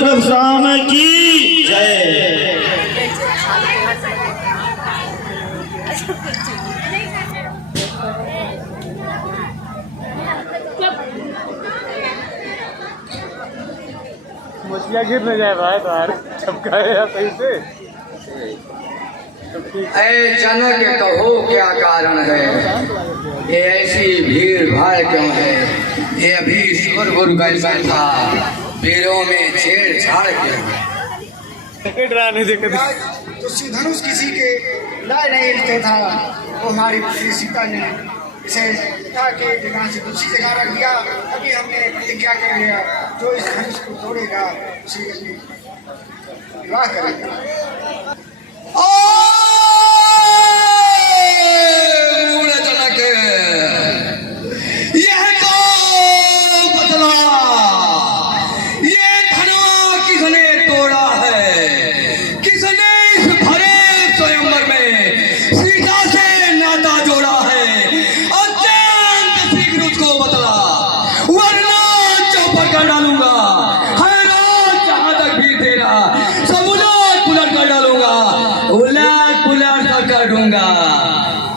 प्रभु राम की जय। मछलियाँ गिर न जाए भाई बाहर चमकाए सही से। ऐ जनक कहो क्या कारण है, ये ऐसी भीड़ भाड़ क्यों है। ये अभी शोरगुल कैसा था, वीरों में छेड़छाड़ क्यों। डराने से कभी तो धनुष किसी के लाए नहीं लिखते था, वो हमारी पुत्री सीता ने इसे पिता के जगह से दूसरी जगह रख दिया। अभी हमने प्रतिज्ञा कर लिया जो इस धनुष को तोड़ेगा उसे अपनी विवाह करेगा।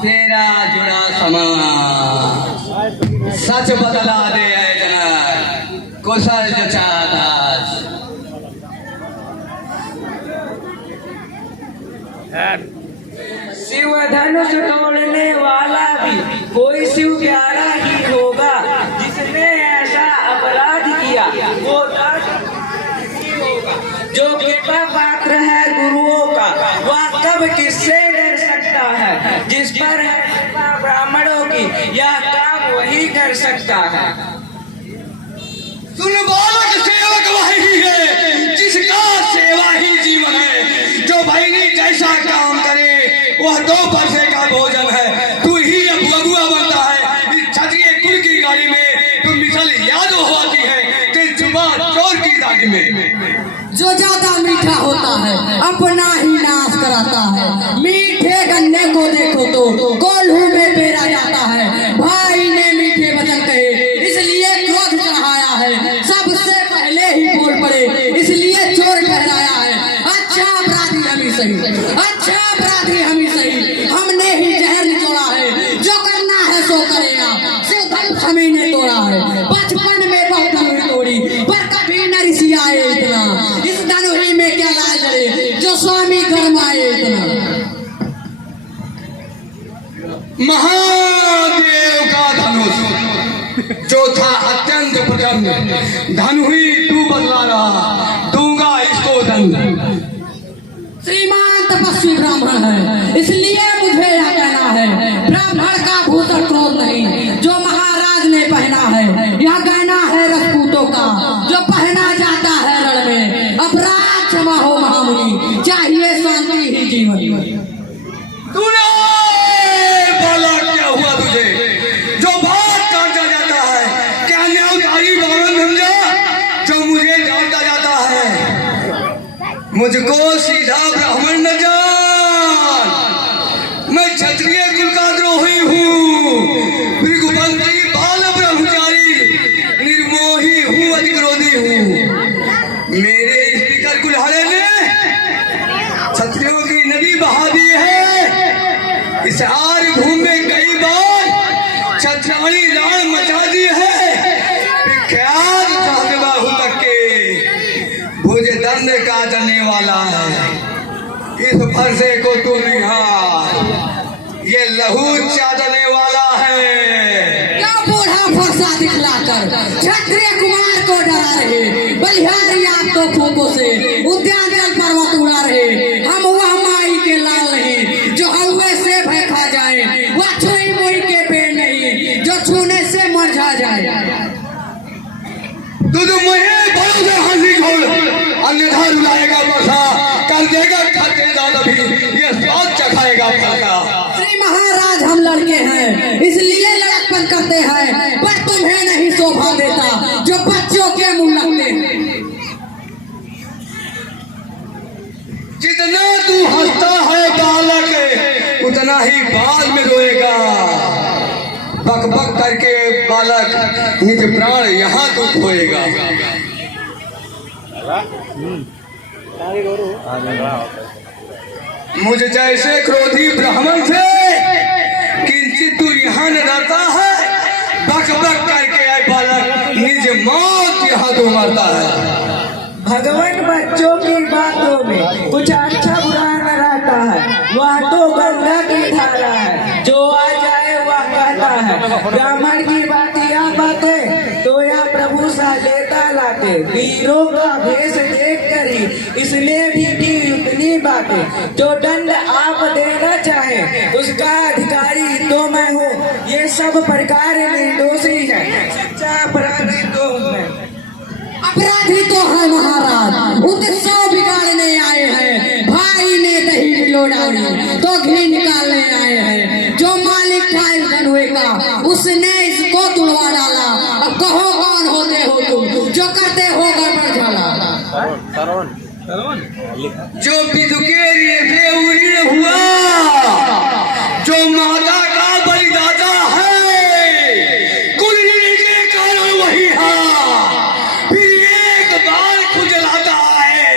तेरा जुड़ा समाज सच बदला दे जनक कुशल जचादास। शिव धनुष तोड़ने वाला भी कोई शिव प्यारा ही होगा, जिसने ऐसा अपराध किया वो होगा। जो कृपा पात्र है गुरुओं का वह कब किससे डर सकता है, जिस पर है कृपा ब्राह्मणों की यह काम वही कर सकता है। सुन बालक सेवक वही है जिसका सेवा ही जीवन है, जो भैनी जैसा काम करे वह दो पैसे का भोजन है। तू ही अब अगुआ बनता है इस क्षत्रिय कुल की गाड़ी में, तू मिसल याद होती है कि जुबान चोर की दाढ़ी में। जो ज्यादा मीठा होता है अपना ही नाश कराता है, मीठे गन्ने को देखो तो कोल्हू में पेरा जाता है। भाई ने मीठे वचन कहे इसलिए क्रोध चढ़ाया है, सबसे पहले ही बोल पड़े इसलिए चोर कहलाया है। अच्छा अपराधी हम ही सही, अच्छा अपराधी हम ही सही, हमने ही जहर निचोड़ा है, जो करना है सो करेगा। शिव धनुष हमें ने तोड़ा है, बचपन में बहुत धनुष तोड़ी पर कभी न ऋषि आए इतना, इस धनुष में क्या लाज जड़े जो स्वामी गरमाए इतना। महादेव का धनुष जो था अत्यंत प्रचंड, धनु ही तू बदला रहा, दूंगा इसको दंड। श्रीमान तपस्वी ब्राह्मण है इसलिए मुझे यह कहना है, ब्राह्मण का भूषण क्रोध नहीं जो महाराज ने पहना है, यह गहना है राजपूतों का जो पहना जाता है रण में। अपराध क्षमा हो महामुनि, चाहिए शांति ही जीवन। तूने बोला क्या हुआ तुझे, जो बात काटा जाता है क्या न्यायकारी भगवान समझा, जो मुझे जानता जाता है मुझको सीधा ब्राह्मण न जान। मैं क्षत्रिय कुल का द्रोही हूँ, भृगुपंथी बाल ब्रह्मचारी, निर्मोही हूँ, अधिक्रोधी हूँ। मेरे स्पीकर कुल्हाड़े ने क्षत्रियों की नदी बहा दी है, इस आर भूमि में कई बार क्षत्राणी लाड़ मचा दी है। विख्यात सहजबाहु तक के भुज दंड का देने वाला है, इस फरसे को तू निहार, ये लहू चाटने वाला है। क्या बूढ़ा फरसा दिखलाकर क्षत्रिय कुमार को डरा रहे, बलिहारी आप तो फूकों से उद्यान जल पर्वत उड़ा रहे। हम वह माई के लाल नहीं जो हलवे से भय खा जाए, वह छुई मुई के पेड़ नहीं जो छूने से मुरझा जाए। तू तो मुझे बहुत हंसी खोल, अन्यथा रुलाएगा बसा, कर देगा खाते दादा भी ये स्वाद चखाएगा फाका। श्री महाराज हम लड़के हैं इसलिए लड़कपन करते हैं, पर तुम्हें नहीं शोभा देता जो बच्चों के मुंह लगते हैं। जितना तू हंसता है बालक उतना ही बाद में रोएगा। बक बक करके बालक निज प्राण यहाँ तो खोएगा। मुझ जैसे क्रोधी ब्राह्मण से किंचित तू यहाँ न डरता है, बक बक करके आए बालक निज मौत यहाँ तो मरता है। भगवान बच्चों की बातों में कुछ अच्छा बुरा न रहता है, वह तो गंगा की धारा है, जो आ जाए वह कहता है। ब्राह्मण की बातियां बातें तो यह प्रभु सा लेता लाते, वीरों का भेष देख कर ही इसने भी की उतनी बातें। जो दंड आप देना चाहे उसका अधिकारी तो मैं हूँ, ये सब प्रकार निर्दोषी है, सच्चा अपराधी तो मैं। अपराधी तो है महाराज, उत्सव बिगाड़ने आए हैं। भाई ने दही मिलो डाली तो घी निकालने आए हैं। जो मालिक था इस धनुए का उसने इसको तुड़वा डाला। अब कहो कौन होते हो तुम जो करते हो गड़बड़ झाला। जो बिदुकेरी से उरीण हुआ, जो माता का बलिदाता है, कुंडली के कारण वही फिर एक बार खुजलाता है।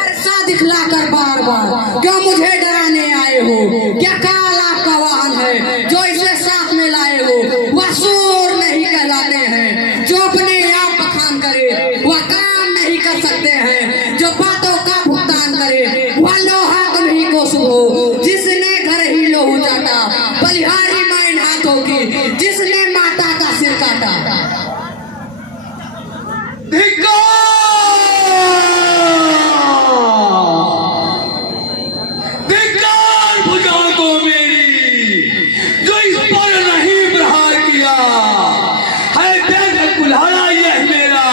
ऐसा दिखला कर बार बार क्यों मुझे डराने आए हो? क्या काल आपका वाहन है जो इसे साथ में लाए हो? वह सूर नहीं कहलाते हैं जो अपने आप बखान करे, वह काम नहीं कर सकते हैं जो बातों का भुगतान करे। वह लोहा तुम्ही को सुहो जिसने घर ही लोहू जाता, बलिहारी माइन हाथों की जिसने माता का सिर काटा। धिक्कार भुजाओं को मेरी, जो इस पर नहीं प्रहार किया है। देख कुल्हाड़ा यह मेरा,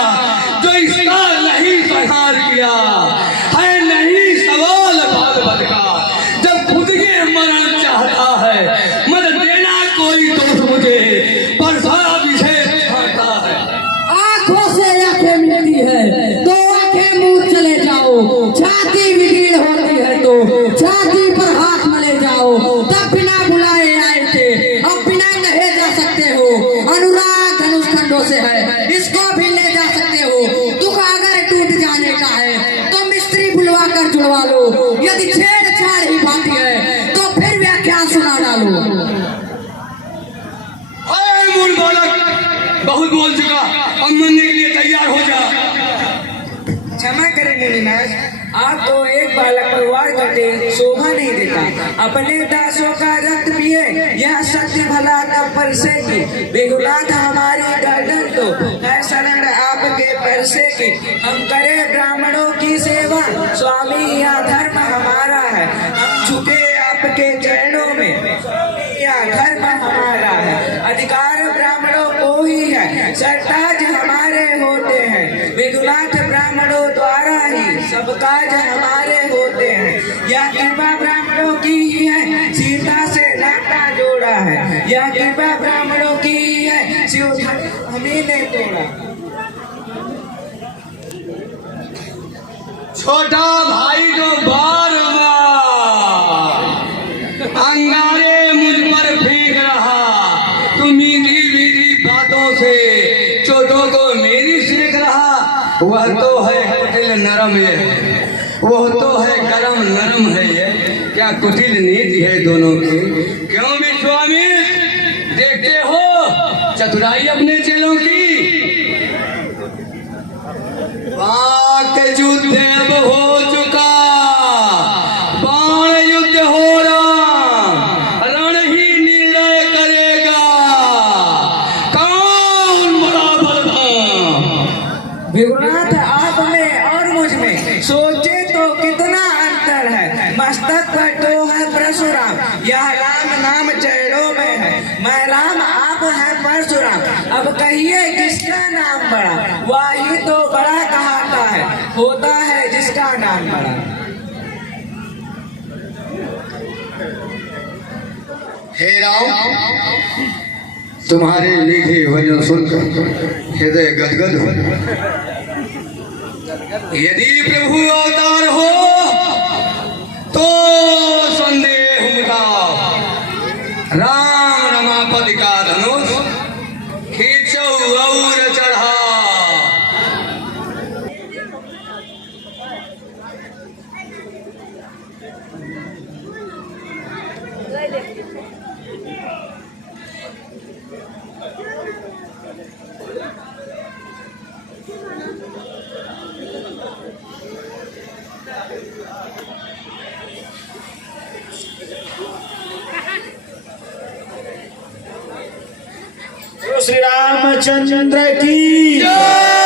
जो इसका नहीं संहार किया है। नहीं सवाल भागवत का, जब खुद के मरण चाहता है, मत देना कोई दोष मुझे, पर सारा विषय छाता है। आंखों से आंखें मिलती है तो आंखें मुंह चले जाओ, छाती बिगड़ होती है तो छाती पर हाथ मले जाओ। तब बिना बुलाए आए थे, अब बिना कहे जा सकते हो। अनुराग धनुष खंडों से है, इसको भी ले जा सकते हो। दुख अगर टूट जाने का है तो मिस्त्री बुलवा कर जुड़वा लो। यदि छेड़छाड़ ही बाकी है तो फिर व्याख्यान सुना डालो। मूल बालक बहुत बोल चुका, अब मरने के लिए तैयार हो जा। क्षमा करें मुनिनाथ, आपको एक बालक परिवार करते शोभा नहीं देता। अपने दासों का रक्त पिए यह शक्ति भला न परसेगी। बेगुनाथ हमारी गर्दन तो है शरण आपके परसे की। हम करें ब्राह्मणों की सेवा, स्वामी यह धर्म हमारा है। हम झुके आपके चरणों में, स्वामी यह धर्म हमारा है। अधिकार ब्राह्मणों को ही है, सरताज हमारे होते हैं। बेगुनाथ ब्राह्मणों द्वारा ही सब काज हमारे होते हैं। यह कृपा ब्राह्मणों की ही है, सीता से नाता जोड़ा है। यह कृपा ब्राह्मणों की ही है, शिव हमी ने तोड़ा। छोटा भाई जो बार बार अंगारे मुझ पर फेंक रहा, तू मीठी मीठी बातों से चोटों को मेरी सेक रहा। वह तो है कुटिल नरम है, वह तो है गरम नरम है। ये क्या कुटिल नीति है दोनों की। क्यों विश्वामित्र देखते हो चतुराई अपने चेलों की। वाक युद्ध अब हो चुका, बाण युद्ध हो रहा, रण ही निर्णय करेगा कौन बड़ा बलवान। विगुनाथ आप में और मुझ में सोचे तो कितना अंतर है। मस्तक पर तो है परशुराम, यह राम नाम चरणों में है। मैं राम आप है परशुराम, अब कहिए किसका नाम बड़ा। वही तो बड़ा कहाता है, होता है जिसका नाम बड़ा। हे राम, तुम्हारे लिखे वचन सुनकर हृदय गदगद हो। यदि प्रभु अवतार हो तो संदेह मिटाओ। राम रमापति का धनुष खींचो और चढ़ा। श्री रामचंद्र की जय।